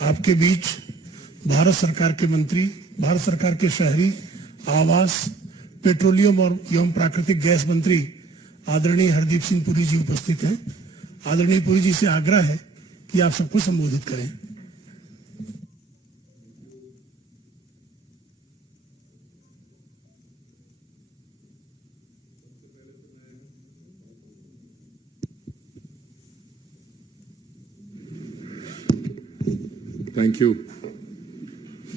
आपके बीच भारत सरकार के मंत्री, भारत सरकार के शहरी आवास, पेट्रोलियम और एवं प्राकृतिक गैस मंत्री आदरणीय हरदीप सिंह पुरी जी उपस्थित हैं। आदरणीय पुरी जी से आग्रह है कि आप सबको संबोधित करें। Thank you.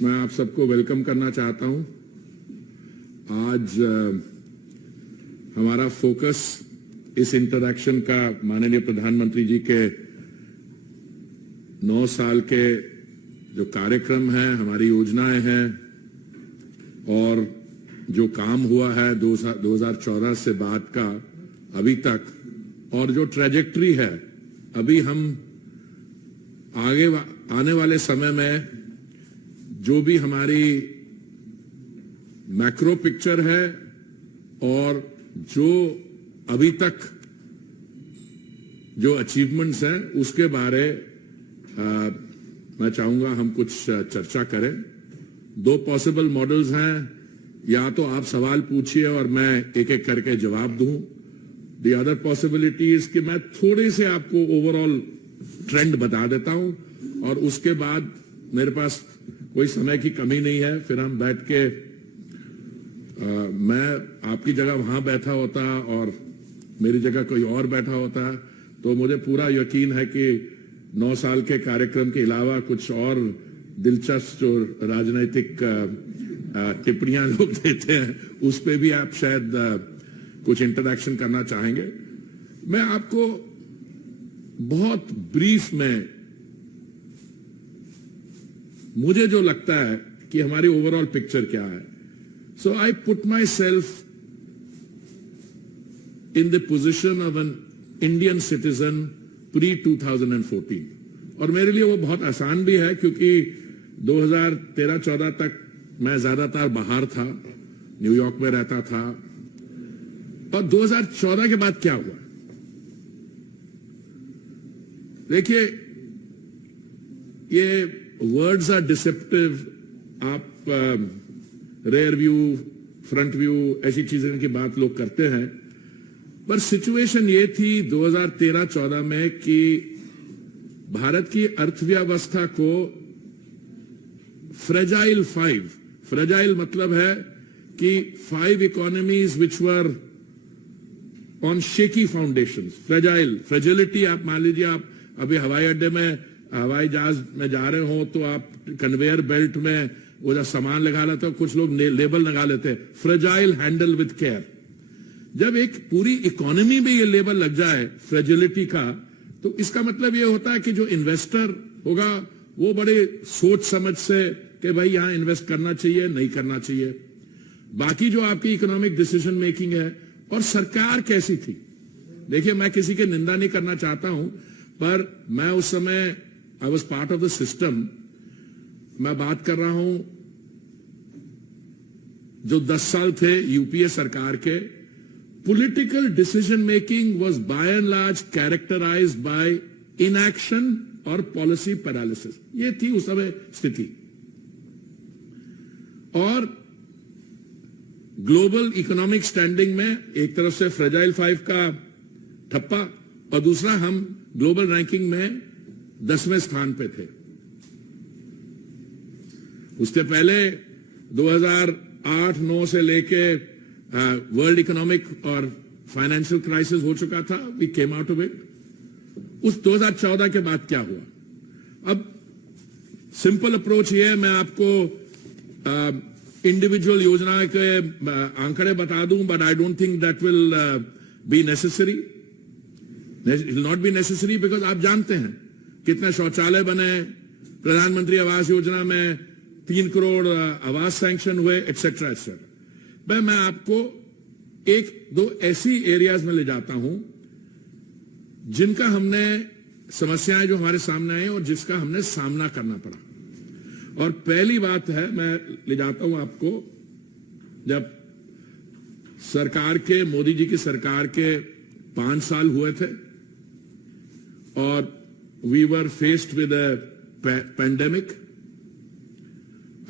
मैं आप सबको वेलकम करना चाहता हूं। आज हमारा फोकस इस इंटरैक्शन का माननीय प्रधानमंत्री जी के 9 साल के जो कार्यक्रम हैं, हमारी योजनाएं हैं और जो काम हुआ है 2014 से बाद का अभी तक, और जो ट्रैजेक्टरी है अभी हम आगे आने वाले समय में जो भी हमारी मैक्रो पिक्चर है और जो अभी तक जो अचीवमेंट्स हैं उसके बारे मैं चाहूंगा हम कुछ चर्चा करें। 2 पॉसिबल मॉडल्स हैं, या तो आप सवाल पूछिए और मैं एक एक करके जवाब दूं। द अदर पॉसिबिलिटी इज कि मैं थोड़े से आपको ओवरऑल ट्रेंड बता देता हूं और उसके बाद मेरे पास कोई समय की कमी नहीं है, फिर हम बैठ के मैं आपकी जगह वहां बैठा होता और मेरी जगह कोई और बैठा होता तो मुझे पूरा यकीन है कि 9 साल के कार्यक्रम के अलावा कुछ और दिलचस्प जो राजनीतिक टिप्पणियां लोग देते हैं उस पे भी आप शायद कुछ इंटरैक्शन करना चाहेंगे। मैं आपको बहुत ब्रीफ में मुझे जो लगता है कि हमारी ओवरऑल पिक्चर क्या है, so I put myself in the position of an Indian citizen pre 2014, और मेरे लिए वो बहुत आसान भी है क्योंकि 2013-14 तक मैं ज्यादातर बाहर था, न्यूयॉर्क में रहता था। और 2014 के बाद क्या हुआ, देखिए ये वर्ड्स आर डिसेप्टिव। आप रेयर व्यू, फ्रंट व्यू, ऐसी चीजें की बात लोग करते हैं, पर सिचुएशन ये थी 2013-14 में कि भारत की अर्थव्यवस्था को फ्रेजाइल 5, फ्रेजाइल मतलब है कि 5 economies which were on shaky foundation. Fragility आप मान लीजिए, आप अभी हवाई अड्डे में हवाई जहाज में जा रहे हो तो आप कन्वेयर बेल्ट में वो जो सामान लगा लेते हो, कुछ लोग लेबल लगा लेते हैं, फ्रेजाइल हैंडल विद केयर। जब एक पूरी इकोनॉमी में ये लेबल लग जाए फ्रेजिलिटी का, तो इसका मतलब ये होता है कि जो इन्वेस्टर होगा वो बड़े सोच समझ से कि भाई यहां इन्वेस्ट करना चाहिए, नहीं करना चाहिए। बाकी जो आपकी इकोनॉमिक डिसीजन मेकिंग है, और सरकार कैसी थी, देखिए मैं किसी की निंदा नहीं करना चाहता हूं, पर मैं उस समय I was part of the system. मैं बात कर रहा हूं जो 10 साल थे यूपीए सरकार के, political decision making was by and large characterised by inaction और पॉलिसी पैरालिसिस। ये थी उस समय स्थिति। और ग्लोबल इकोनॉमिक स्टैंडिंग में एक तरफ से फ्रेजाइल 5 का ठप्पा और दूसरा हम ग्लोबल रैंकिंग में 10वें स्थान पे थे। उससे पहले 2008-9 से लेके वर्ल्ड इकोनॉमिक और फाइनेंशियल क्राइसिस हो चुका था, we came out of it. उस 2014 के बाद क्या हुआ, अब सिंपल अप्रोच ये है, मैं आपको इंडिविजुअल योजना के आंकड़े बता दूं, but I don't think that will be necessary. It will not be necessary because आप जानते हैं कितने शौचालय बने, प्रधानमंत्री आवास योजना में 3 करोड़ आवास सैंक्शन हुए, एटसेट्रा एटसेट्रा। मैं आपको 1-2 ऐसी एरियाज में ले जाता हूं जिनका हमने समस्याएं जो हमारे सामने आई और जिसका हमने सामना करना पड़ा। और पहली बात है, मैं ले जाता हूं आपको, जब सरकार के, मोदी जी की सरकार के 5 साल हुए थे और we were faced with a pandemic,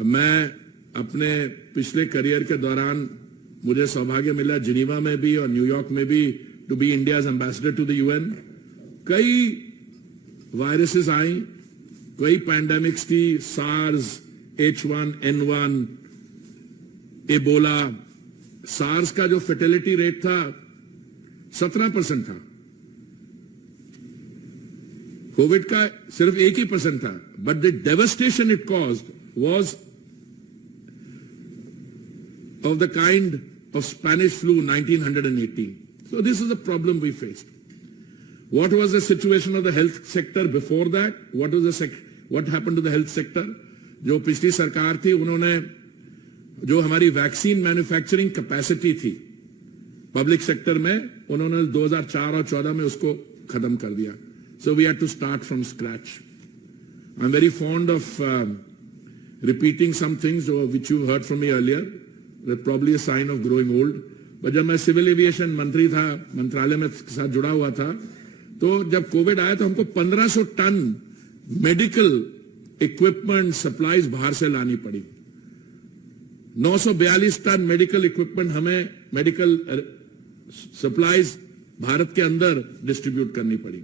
मैं अपने पिछले करियर के दौरान मुझे सौभाग्य मिला जिनीवा में भी और न्यूयॉर्क में भी to be India's ambassador to the UN. कई वायरसेस आई, कई पैंडेमिक्स थी, सार्स, H1N1, एबोला। सार्स का जो फर्टिलिटी रेट था 17% था, कोविड का सिर्फ 1% था, but the devastation it caused was of the kind of Spanish flu 1918. So this is the problem we faced. What was the situation of the health sector before that? What happened to the health sector? जो पिछली सरकार थी उन्होंने जो हमारी vaccine manufacturing capacity थी public sector में, उन्होंने 2004 और 14 में उसको खत्म कर दिया. So we had to start from scratch. I'm very fond of repeating some things which you heard from me earlier. That's probably a sign of growing old. But जब मैं सिविल एविएशन मंत्री था, मंत्रालय में साथ जुड़ा हुआ था, तो जब कोविड आया तो हमको 1500 टन मेडिकल इक्विपमेंट सप्लाईज बाहर से लानी पड़ी. 942 टन मेडिकल इक्विपमेंट हमें मेडिकल सप्लाईज भारत के अंदर डिस्ट्रीब्यूट करनी पड़ी.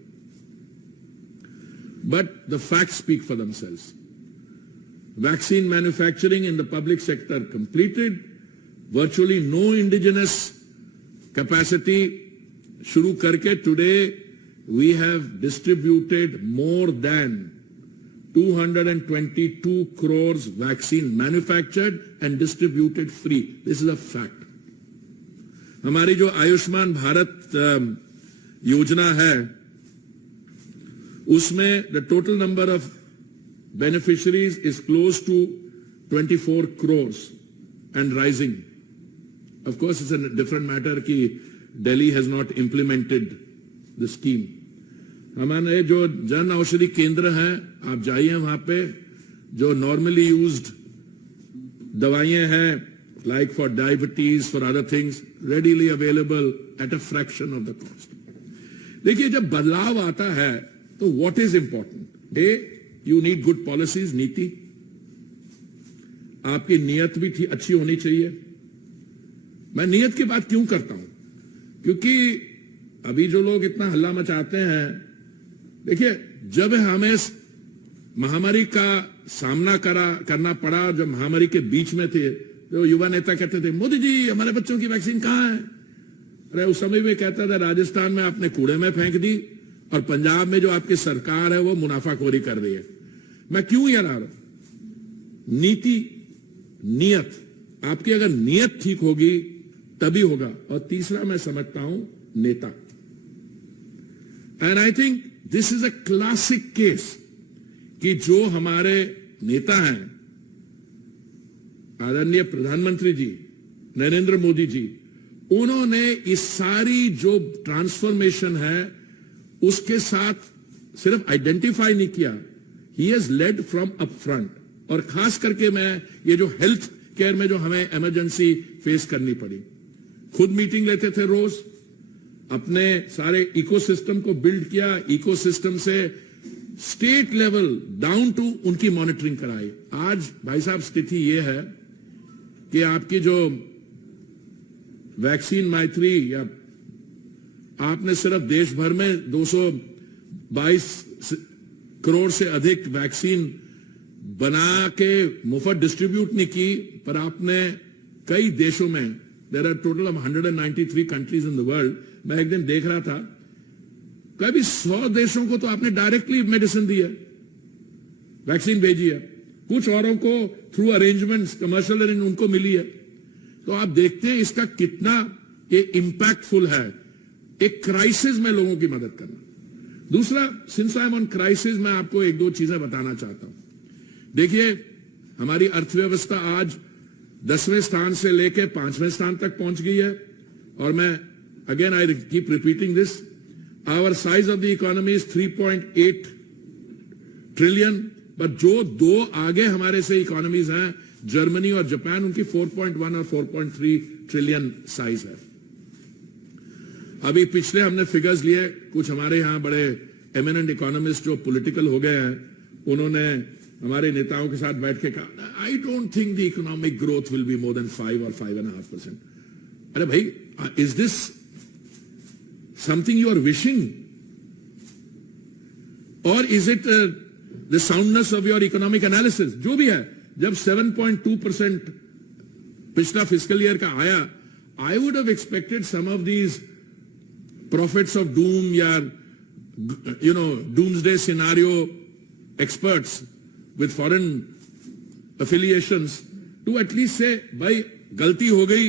But the facts speak for themselves. Vaccine manufacturing in the public sector completed. Virtually no indigenous capacity shuru karke today we have distributed more than 222 crores vaccine manufactured and distributed free. This is a fact. हमारी जो आयुष्मान भारत योजना है उसमें the total number of beneficiaries is close to 24 crores and rising. Of course, it's a different matter कि Delhi has not implemented the scheme. हमारे जो जन औषधि केंद्र हैं, आप जाइए वहां पे, जो normally used दवाइयां हैं, like for diabetes, for other things, readily available at a fraction of the cost. देखिए जब बदलाव आता है तो what is important? You need good policies, नीति. आपकी नियत भी अच्छी होनी चाहिए. मैं नियत की बात क्यों करता हूं? क्योंकि अभी जो लोग इतना हल्ला मचाते हैं, देखिए जब हमें महामारी का सामना करना पड़ा, जब महामारी के बीच में थे, तो युवा नेता कहते थे मोदी जी हमारे बच्चों की वैक्सीन कहां है? अरे उस समय में कहता था राजस्थान में आपने कूड़े में फेंक दी और पंजाब में जो आपकी सरकार है वो मुनाफाखोरी कर रही है. मैं क्यों याद आ रहा हूं? नीति, नियत. आपकी अगर नियत ठीक होगी तभी होगा. और तीसरा मैं समझता हूं नेता. And I think this is a classic case कि जो हमारे नेता हैं, आदरणीय प्रधानमंत्री जी नरेंद्र मोदी जी, उन्होंने इस सारी जो ट्रांसफॉर्मेशन है उसके साथ सिर्फ आइडेंटिफाई नहीं किया, he has lead from up front. और खास करके मैं ये जो हेल्थ केयर में जो हमें इमरजेंसी फेस करनी पड़ी, खुद मीटिंग लेते थे रोज, अपने सारे इकोसिस्टम को बिल्ड किया, इकोसिस्टम से स्टेट लेवल डाउन टू उनकी मॉनिटरिंग कराई. आज भाई साहब स्थिति ये है कि आपकी जो वैक्सीन मैत्री, या आपने सिर्फ देश भर में 222 करोड़ से अधिक वैक्सीन बना के मुफ्त डिस्ट्रीब्यूट नहीं की, पर आपने कई देशों में, there are total of 193 countries in the world, मैं एक दिन देख रहा था, कभी 100 देशों को तो आपने डायरेक्टली मेडिसिन दी है, वैक्सीन भेजी है. कुछ औरों को थ्रू अरेंजमेंट्स, कमर्शियल अरेंजमेंट उनको मिली है. तो आप देखते हैं इसका कितना ये इंपैक्टफुल है एक क्राइसिस में लोगों की मदद करना. दूसरा, since I am on crisis, मैं आपको एक दो चीजें बताना चाहता हूं. देखिए हमारी अर्थव्यवस्था आज 10वें स्थान से लेके 5वें स्थान तक पहुंच गई है. और मैं again I keep repeating this, our size of the economy is 3.8 trillion, but जो दो आगे हमारे से इकोनॉमीज हैं, जर्मनी और जापान, उनकी 4.1 और 4.3 ट्रिलियन साइज है. अभी पिछले हमने फिगर्स लिए, कुछ हमारे यहां बड़े एमिनेंट इकोनॉमिस्ट जो पॉलिटिकल हो गए हैं, उन्होंने हमारे नेताओं के साथ बैठ के कहा, I don't think the economic growth will be more than 5 or 5.5%. अरे भाई, is this something you are wishing, और is it the soundness of your economic analysis? जो भी है, जब 7.2% पिछला फिस्कल ईयर का आया, I would have expected some of these prophets of doom या doomsday scenario experts with foreign affiliations to at least say, भाई गलती हो गई,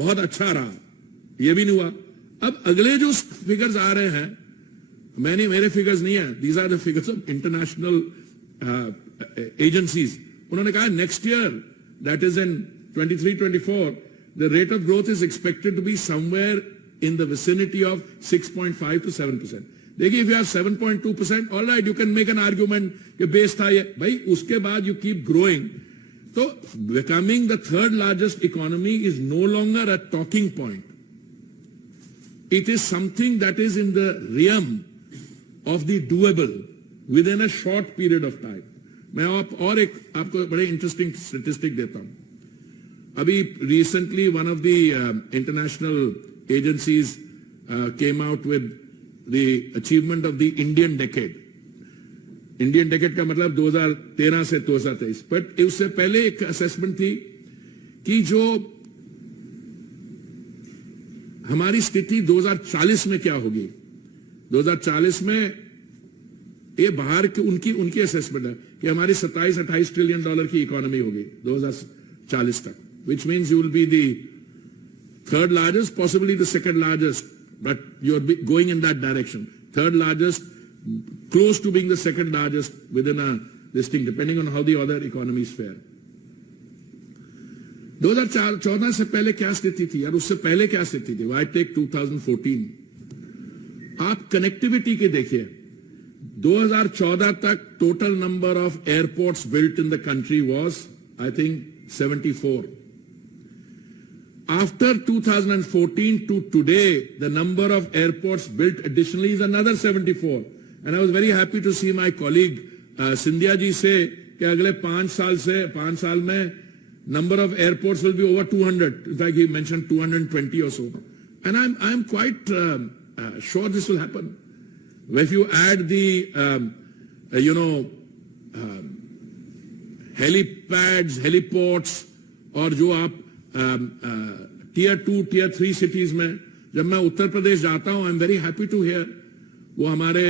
बहुत अच्छा रहा, ये भी नहीं हुआ. अब अगले जो फिगर्स आ रहे हैं, मेरे फिगर्स नहीं है, these are the figures of international agencies. उन्होंने कहा next year, that is in 23-24, the rate of growth is expected to be somewhere in the vicinity of 6.5 to 7%. देखिए, if you have 7.2%, all right, you can make an argument कि base था ये, भाई उसके बाद you keep growing. तो becoming the third largest economy is no longer a talking point. It is something that is in the realm of the doable within a short period of time. मैं आपको बड़े interesting statistic देता हूं. अभी recently one of the international agencies came out with the achievement of the Indian decade. Indian decade का मतलब 2013 से 2023. But उससे पहले एक असेसमेंट थी कि जो हमारी स्थिति 2040 में क्या होगी. 2040 में ये बाहर की उनकी असेसमेंट है कि हमारी 27-28 ट्रिलियन डॉलर की इकोनॉमी होगी 2040 तक, which means you will be the third largest, possibly the second largest. But you're going in that direction. Third largest, close to being the second largest within this thing, depending on how the other economies fare. 2014 से पहले क्या स्थिति थी, और उससे पहले क्या स्थिति थी? Why take 2014? आप कनेक्टिविटी के देखिए, 2014 तक total number of airports built in the country was, I think, 74. After 2014 to today, the number of airports built additionally is another 74. And I was very happy to see my colleague Sindhya ji say कि अगले 5 साल में number of airports will be over 200. In fact, he mentioned 220 or so. And I'm quite sure this will happen. If you add the helipads, heliports, और जो आप tier 2, tier 3 cities में, जब मैं उत्तर प्रदेश जाता हूं, I am very happy to hear, वो हमारे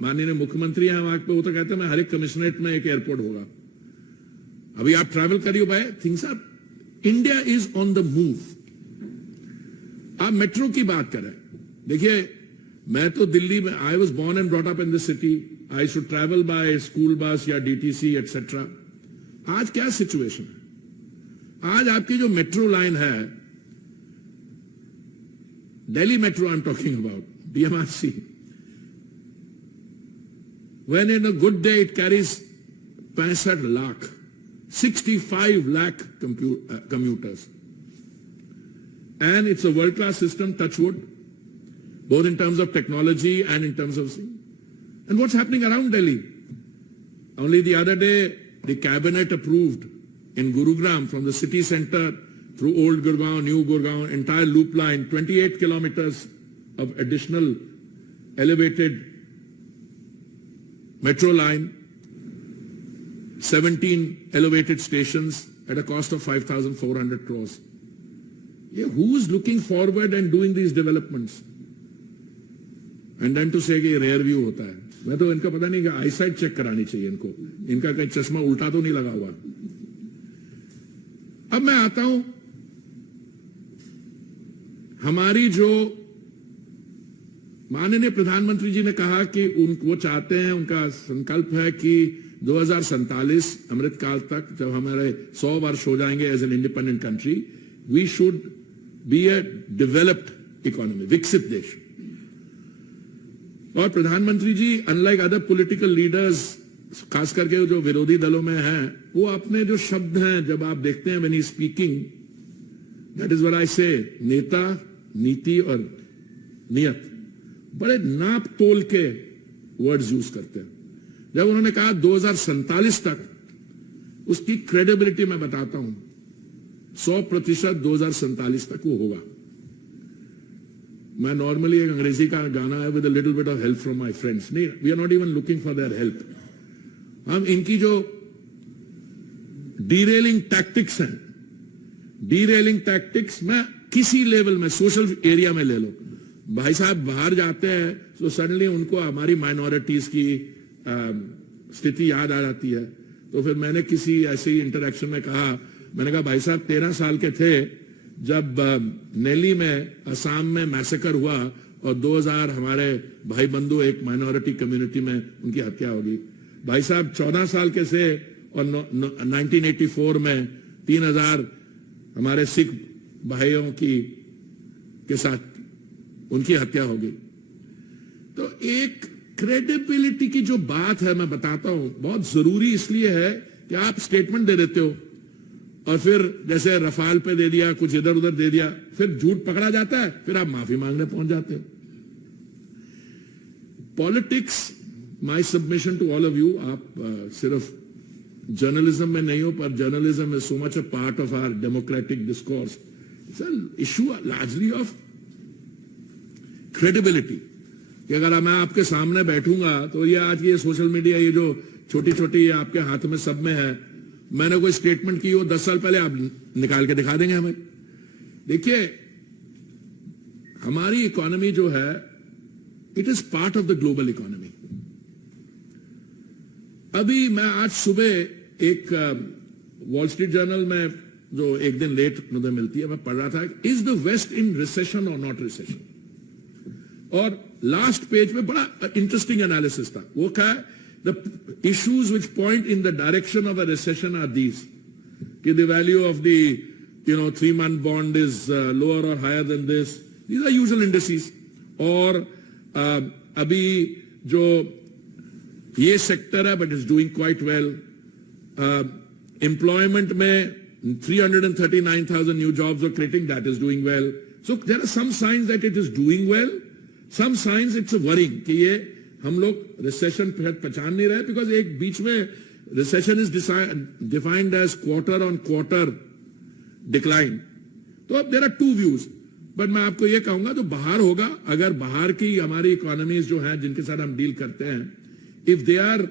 माननीय मुख्यमंत्री हैं वहां पे, वो तो कहते हैं मैं हर एक कमिश्नरेट में एक एयरपोर्ट होगा. अभी आप ट्रैवल करिए भाई, things are, India is on the move. आप मेट्रो की बात करें, देखिए मैं तो दिल्ली में, I was born and brought up in this city, I should travel by school bus या डीटीसी एटसेट्रा. आज क्या सिचुएशन है? आज आपकी जो मेट्रो लाइन है, Delhi metro I am talking about, DMRC, when in a good day it carries 65 lakh, 65 lakh commuters, and it's a world class system, touch wood, both in terms of technology and in terms of, and what's happening around Delhi. Only the other day the cabinet approved in Gurugram, from the city center through Old Gurgaon, New Gurgaon, entire loop line, 28 kilometers of additional elevated metro line, 17 elevated stations at a cost of 5,400 crores. Yeah, who is looking forward and doing these developments? And then to say कि rear view होता है, मैं तो इनका पता नहीं कि eyesight check करानी चाहिए इनको, इनका कहीं चश्मा उल्टा तो नहीं लगा हुआ. अब मैं आता हूं, हमारी जो माननीय प्रधानमंत्री जी ने कहा कि वो चाहते हैं, उनका संकल्प है कि 2047 अमृतकाल तक, जब हमारे 100 वर्ष हो जाएंगे as an independent country, we should be a developed economy, विकसित देश. और प्रधानमंत्री जी, अनलाइक अदर पॉलिटिकल लीडर्स, खास करके जो विरोधी दलों में हैं, वो अपने जो शब्द हैं जब आप देखते हैं when he speaking, that is what I से, नेता, नीति और नियत, बड़े नाप तोल के वर्ड्स यूज करते हैं. जब उन्होंने कहा 2047 तक, उसकी क्रेडिबिलिटी मैं बताता हूं, 100% 2047 तक वो होगा। मैं नॉर्मली एक अंग्रेजी का गाना है, with a little bit of help from my friends, नहीं, we are not even looking for their help. हम इनकी जो डीरेलिंग टैक्टिक्स हैं, डीरेलिंग टैक्टिक्स में किसी लेवल में, सोशल एरिया में ले लो, भाई साहब बाहर जाते हैं तो सडनली उनको हमारी माइनॉरिटीज की स्थिति याद आ जाती है। तो फिर मैंने किसी ऐसे ही इंटरेक्शन में कहा, मैंने कहा भाई साहब 13 साल के थे जब नेली में, असम में मैसेकर हुआ और 2000 हमारे भाई बंधु एक माइनॉरिटी कम्युनिटी में उनकी हत्या होगी। भाई साहब 14 साल के थे और 1984 में 3000 हमारे सिख भाइयों के साथ उनकी हत्या हो गई। तो एक क्रेडिबिलिटी की जो बात है, मैं बताता हूं, बहुत जरूरी इसलिए है कि आप स्टेटमेंट दे देते हो और फिर जैसे रफाल पे दे दिया, कुछ इधर उधर दे दिया, फिर झूठ पकड़ा जाता है, फिर आप माफी मांगने पहुंच जाते हो। Politics, my submission to all of you, आप सिर्फ जर्नलिज्म में नहीं हो, पर journalism is so much a part of our democratic discourse. It's an issue largely of credibility, कि अगर मैं आपके सामने बैठूंगा तो ये आज ये सोशल मीडिया, ये जो छोटी छोटी आपके हाथ में सब में है, मैंने कोई स्टेटमेंट की हो 10 साल पहले, आप निकाल के दिखा देंगे हमें। देखिए हमारी इकोनॉमी जो है, it is part of the global economy. अभी मैं आज सुबह एक वॉल स्ट्रीट जर्नल में, जो एक दिन लेट मुझे मिलती है, मैं पढ़ रहा था, is the west in recession और नॉट रिसेशन, और लास्ट पेज में बड़ा इंटरेस्टिंग एनालिसिस था। वो क्या है, the issues which point in the direction of a recession are these, कि the value of the 3-month bond is lower और higher than this, these are usual indices. और अभी जो ये सेक्टर है, but is doing quite well. Employment में 339,000 new jobs are creating, that is doing well. So there are some science that it is doing well, some science it's worrying कि ये हम लोग रिसेशन पहचान नहीं रहे, बिकॉज एक बीच में recession is defined as quarter on quarter decline. तो अब there are two views, but मैं आपको ये कहूंगा जो बाहर होगा, अगर बाहर की हमारी इकोनॉमीज जो हैं जिनके साथ हम डील करते हैं, if they are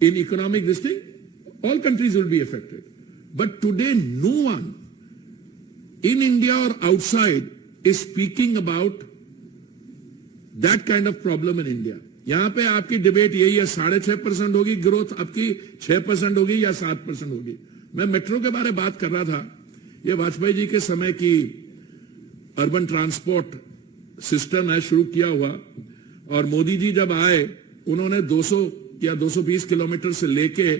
in economic this thing, all countries will be affected. But today no one in India or outside is speaking about that kind of problem in India. यहां पे आपकी डिबेट यही है, 6.5% होगी growth, आपकी 6% होगी या 7% होगी। मैं मेट्रो के बारे में बात कर रहा था, ये वाजपेयी जी के समय की अर्बन ट्रांसपोर्ट सिस्टम है, शुरू किया हुआ, और मोदी जी जब आए, उन्होंने 200 या 220 किलोमीटर से लेके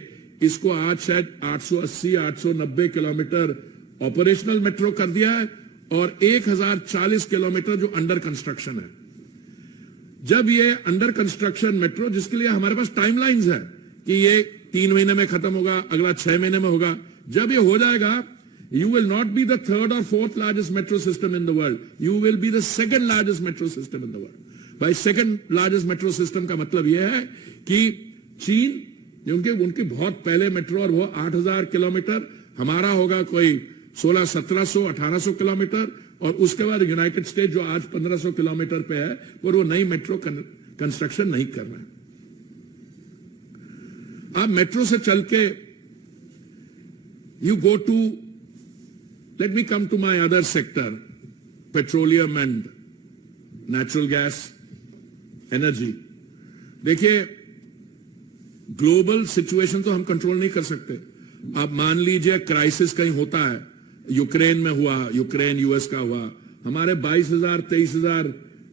इसको आज शायद 880-890 किलोमीटर ऑपरेशनल मेट्रो कर दिया है, और 1040 किलोमीटर जो अंडर कंस्ट्रक्शन है। जब ये अंडर कंस्ट्रक्शन मेट्रो, जिसके लिए हमारे पास टाइमलाइंस है कि ये 3 महीने में खत्म होगा, अगला 6 महीने में होगा, जब ये हो जाएगा, you will not be the 3rd or 4th largest metro system in the world, you will be the 2nd largest metro system in the world. भाई 2nd largest metro system का मतलब यह है कि चीन, उनके बहुत पहले मेट्रो, और वो 8000 किलोमीटर, हमारा होगा कोई 1600-1700, 1800 किलोमीटर, और उसके बाद यूनाइटेड स्टेट जो आज 1500 किलोमीटर पे है, और वो नई मेट्रो कंस्ट्रक्शन नहीं कर रहे हैं। आप मेट्रो से चल के you go to, let me come to my other sector, petroleum and natural gas, energy. देखिए ग्लोबल सिचुएशन तो हम कंट्रोल नहीं कर सकते। आप मान लीजिए क्राइसिस कहीं होता है, यूक्रेन में हुआ, यूक्रेन यूएस का हुआ, हमारे 22,000-23,000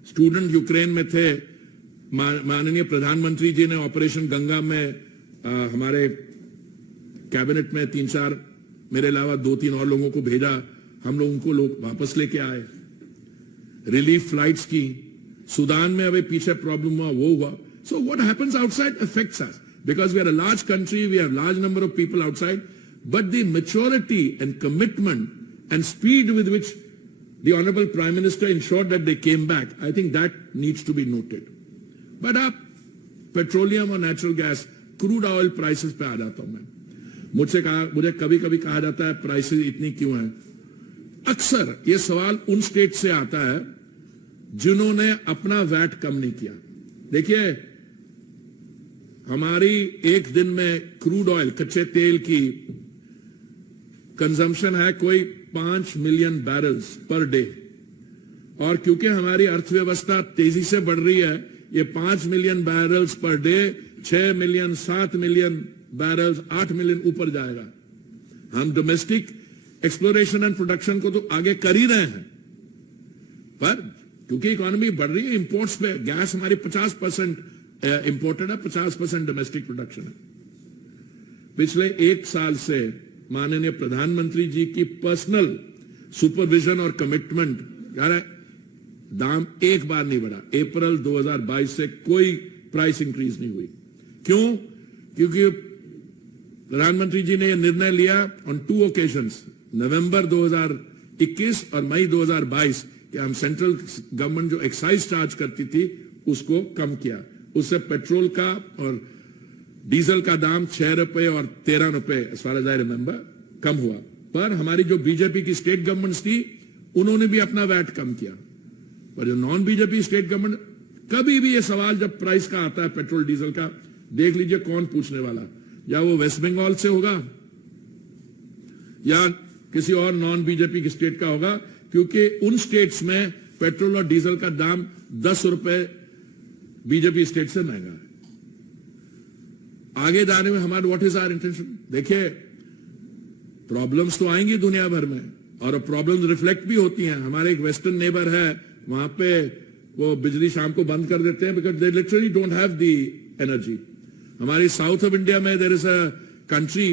स्टूडेंट यूक्रेन में थे। माननीय प्रधानमंत्री जी ने ऑपरेशन गंगा में हमारे कैबिनेट में 3-4 मेरे अलावा 2-3 और लोगों को भेजा, हम लोग उनको वापस लेके आए, रिलीफ फ्लाइट्स की। सूडान में अभी पीछे प्रॉब्लम हुआ, वो हुआ। So what happens outside affects us, because we are a large country, we have large number of people outside, but the maturity and commitment and speed with which the Honorable Prime Minister ensured that they came back, I think that needs to be noted. But petroleum or natural gas, crude oil prices पे आ जाता हूं मैं। मुझे कभी कभी कहा जाता है प्राइसेस इतनी क्यों है। अक्सर ये सवाल उन स्टेट से आता है जिन्होंने अपना वैट कम नहीं किया। देखिए, हमारी एक दिन में क्रूड ऑयल कच्चे तेल की कंजम्पशन है कोई 5 मिलियन बैरल्स पर डे, और क्योंकि हमारी अर्थव्यवस्था तेजी से बढ़ रही है, ये 5 million barrels per day 6 million, 7 million barrels, 8 million ऊपर जाएगा। हम डोमेस्टिक एक्सप्लोरेशन एंड प्रोडक्शन को तो आगे कर ही रहे हैं, पर क्योंकि इकोनॉमी बढ़ रही है, इंपोर्ट्स पे गैस हमारी 50% इंपोर्टेड है, 50% डोमेस्टिक प्रोडक्शन है। पिछले 1 साल से माननीय प्रधानमंत्री जी की पर्सनल सुपरविजन और कमिटमेंट, यार दाम एक बार नहीं बढ़ा। अप्रैल 2022 से कोई प्राइस इंक्रीज नहीं हुई। क्यों? क्योंकि प्रधानमंत्री जी ने यह निर्णय लिया ऑन 2 ओकेजन्स, नवंबर 2021 और मई 2022, कि हम सेंट्रल गवर्नमेंट जो एक्साइज चार्ज करती थी उसको कम किया। उससे पेट्रोल का और डीजल का दाम 6 रुपए और 13 रुपए, as far as I remember, कम हुआ। पर हमारी जो बीजेपी की स्टेट गवर्नमेंट्स थी उन्होंने भी अपना वैट कम किया। पर जो नॉन बीजेपी स्टेट गवर्नमेंट, कभी भी ये सवाल जब प्राइस का आता है पेट्रोल डीजल का, देख लीजिए कौन पूछने वाला, या वो वेस्ट बंगाल से होगा या किसी और नॉन बीजेपी की स्टेट का होगा, क्योंकि उन स्टेट्स में पेट्रोल और डीजल का दाम 10 रुपए बीजेपी स्टेट से महंगा है। आगे जाने में हमारा व्हाट इज आवर इंटेंशन? देखिए, प्रॉब्लम्स तो आएंगी दुनिया भर में, और प्रॉब्लम्स रिफ्लेक्ट भी होती हैं। हमारे एक वेस्टर्न नेबर है, वहां पे वो बिजली शाम को बंद कर देते हैं because they literally don't have the energy. हमारी साउथ ऑफ इंडिया में there is a country,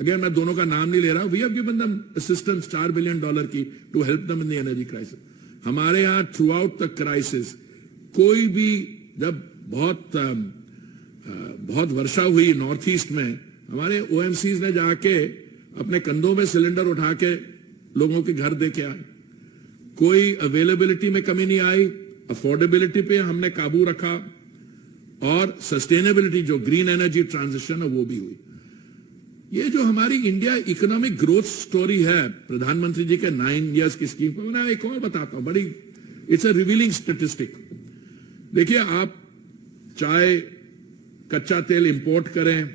again मैं दोनों का नाम नहीं ले रहा, we have given them assistance $4 billion की to help them in the energy crisis. हमारे यहां थ्रू आउट द क्राइसिस, कोई भी जब बहुत वर्षा हुई नॉर्थ ईस्ट में, हमारे ओएमसीज ने जाके अपने कंधों में सिलेंडर उठा के लोगों के घर दे के आए। कोई अवेलेबिलिटी में कमी नहीं आई, अफोर्डेबिलिटी पे हमने काबू रखा, और सस्टेनेबिलिटी जो ग्रीन एनर्जी ट्रांजिशन है वो भी हुई। ये जो हमारी इंडिया इकोनॉमिक ग्रोथ स्टोरी है प्रधानमंत्री जी के 9 इयर्स की स्कीम पर, मैं एक और बताता हूं, बड़ी इट्स अ रिवीलिंग स्टेटिस्टिक। देखिए, आप चाहे कच्चा तेल इंपोर्ट करें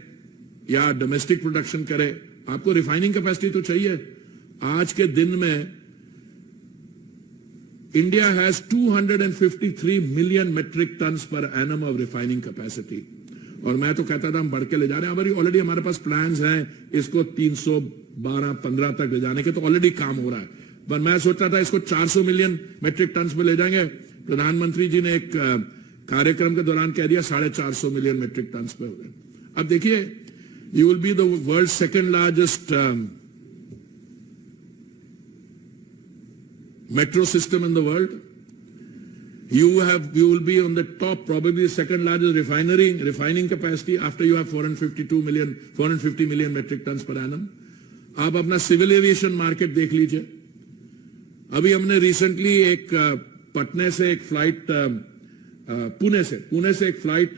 या डोमेस्टिक प्रोडक्शन करें, आपको रिफाइनिंग कैपेसिटी तो चाहिए। आज के दिन में India has 253 million metric tons per annum of refining capacity, और मैं तो कहता था हम बढ़ के ले जा रहे हैं। ऑलरेडी हमारे पास प्लान्स हैं इसको 312-15 तक ले जाने के, तो ऑलरेडी काम हो रहा है। पर मैं सोचता था इसको 400 मिलियन मेट्रिक टन्स पे ले जाएंगे। प्रधानमंत्री जी ने एक कार्यक्रम के दौरान कह दिया 450 मिलियन मेट्रिक टन्स पे हो गए। अब देखिए, you will be the world second largest metro system in the world. You will be on the top, probably the second largest refining capacity after you have 450 million metric tons per annum. आप अपना civil aviation market देख लीजिए। अभी हमने recently एक पटना से एक flight, Pune से एक फ्लाइट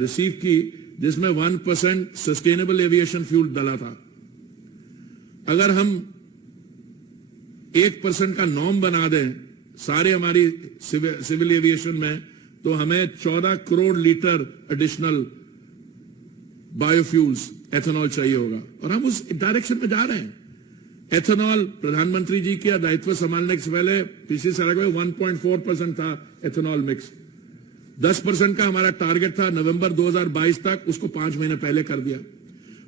रिसीव की जिसमें 1% सस्टेनेबल एविएशन फ्यूल डला था। अगर हम 1% का नॉर्म बना दें सारे हमारी सिविल एविएशन में, तो हमें 14 crore litre additional biofuels ethanol चाहिए होगा, और हम उस डायरेक्शन में जा रहे हैं। एथेनॉल प्रधानमंत्री जी का दायित्व संभालने से पहले पिछली साल में 1.4% था एथेनॉल मिक्स। 10% का हमारा टारगेट था नवंबर 2022 तक, उसको 5 महीने पहले कर दिया।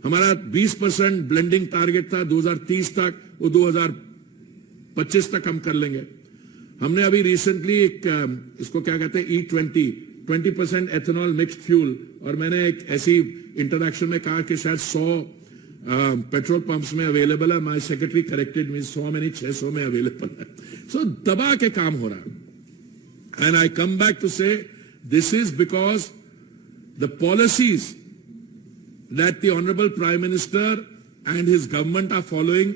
हमारा 20% ब्लेंडिंग टारगेट था 2030 तक, वो 2025 तक हम कर लेंगे। हमने अभी रिसेंटली एक इसको क्या कहते हैं E20 20% एथेनॉल मिक्स्ड फ्यूल, और मैंने एक ऐसी इंटरैक्शन में कहा कि शायद 100 पेट्रोल पंप्स में अवेलेबल है। माय सेक्रेटरी करेक्टेड मी, 100 में नहीं 600 में अवेलेबल है। सो दबा के काम हो रहा है। And I come back to say this is because the policies that the honourable prime minister and his government are following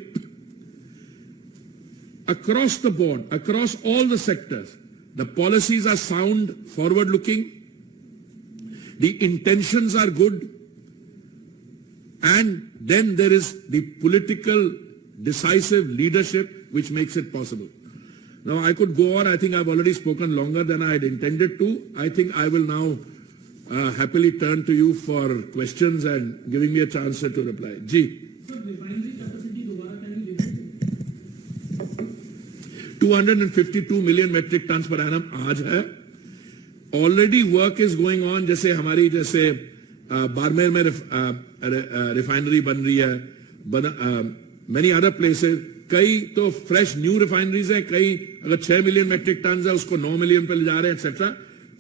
across the board, across all the sectors. The policies are sound, forward looking. The intentions are good. And then there is the political decisive leadership which makes it possible. Now I could go on. I think I've already spoken longer than I had intended to. I think I will now happily turn to you for questions and giving me a chance to reply. Ji. Sir, refinery capacity दोबारा can you repeat? 252 million metric tons per annum आज है. Already work is going on. जैसे हमारी बारमेर में refinery बन रही है, many other places. कई तो fresh new refineries है, कई अगर 6 million metric tons है उसको 9 million पे ले जा रहे हैं, etc.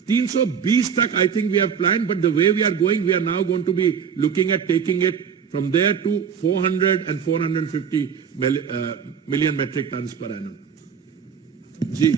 320 तक I think we have planned, but the way we are going, we are now going to be looking at taking it from there to 400 and 450 million metric tons per annum. Ji.